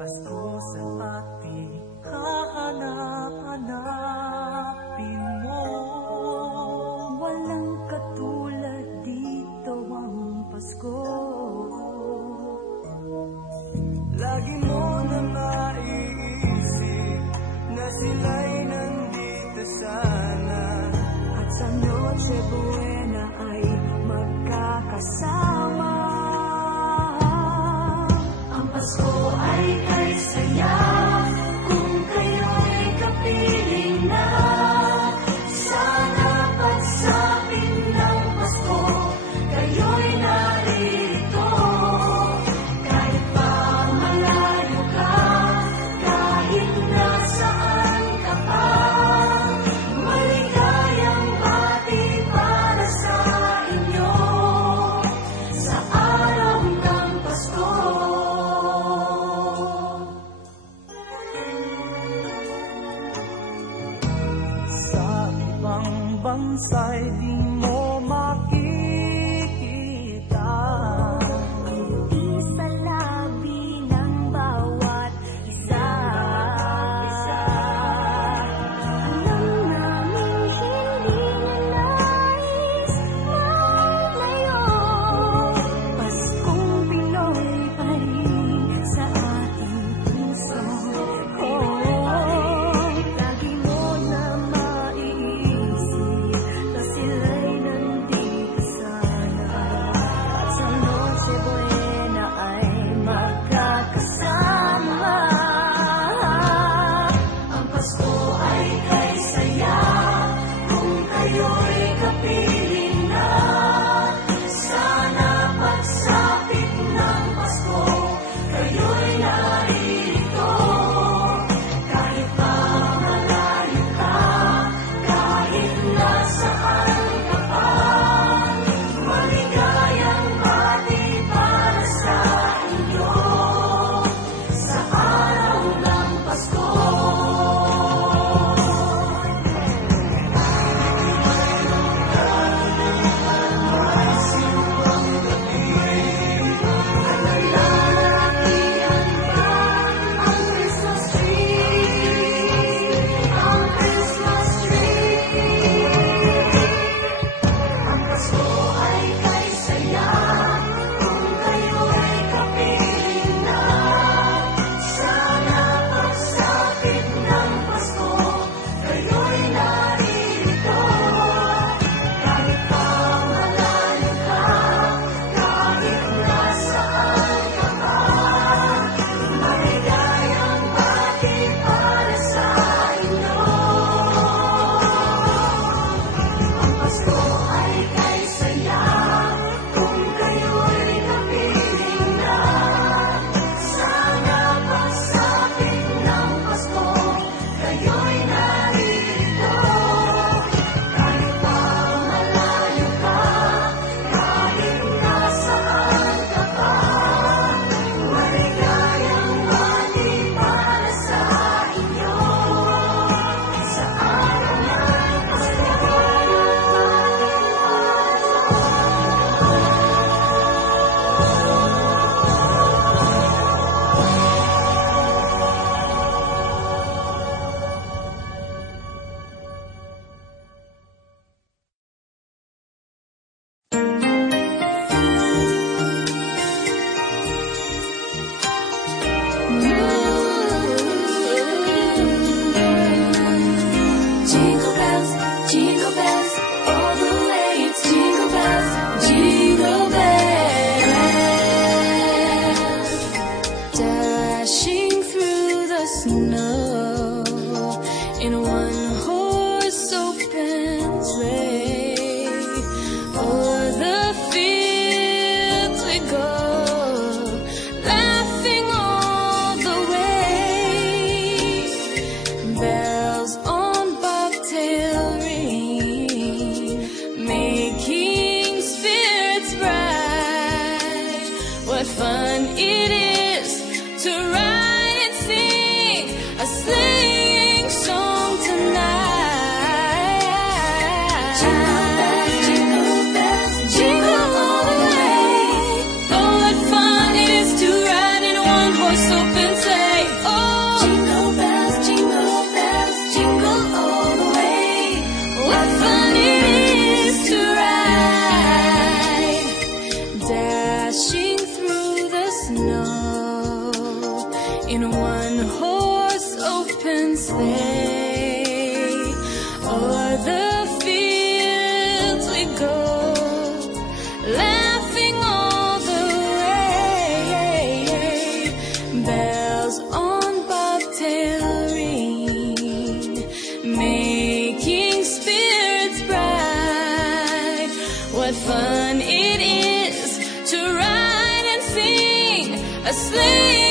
Pasko sa ating hahanap-hanapin mo. Walang katulad dito ang Pasko. Lagi mo na maiisip na sila'y nandito sana, at sa Noche Buena ay magkakasama. Ang Pasko ay kay saya kung kayo'y kapiling na. Sana pagsapit ng Pasko, kayo'y narito. Kahit pa malayo ka, kahit nasaan ka pa, maligayang bati para sa inyo sa araw ng Pasko. Sa ibang bansa'y di mo makikita ngiti sa labi ng bawat isa. Alam namin hindi na nais maglayo, Paskong Pinoy pa rin sa ating puso. Lagi mo na maiisip na sila'y nandito sana, at sa Noche Buena ay magkakasama. Ang Pasko ay kay saya kung kayo'y kapiling na. Sana pagsapit ng Pasko, kayo'y narito. Kahit pa malayo ka, kahit nasaan ka pa, maligayang bati para sa inyo sa araw ng Pasko. Alalahanin ka ang Christmas tree, ang Christmas tree. Ang Pasko ay kay saya kung kayo'y kapiling na. Sana pagsapit ng Pasko, kayo'y narito. Kahit pa malayo ka, kahit nasaan ka pa, maligayang bati para sa inyo. Ang Pasko ay kay saya kung kayo'y kapiling na. Sana pagsapit ng Pasko, kayo'y narito. Kahit pa malayo ka, kahit nasaan ka pa, maligayang bati para sa inyo sa araw ng Pasko. Jingle bells, all the way it's jingle bells, jingle bells. Dashing through the snow in a one-horse open sleigh. O'er the fields we go, laughing all the way. Bells on bobtail ring, making spirits bright. What fun it is to ride and sing a sleighing song tonight. Jingle bells, jingle all the way. Oh, what fun it is to ride in a one-horse open sleigh. in a one-horse open sleigh. O'er the fields we go, laughing all the way. Bells on bobtail ring, making spirits bright. What fun it is to ride and sing a sleigh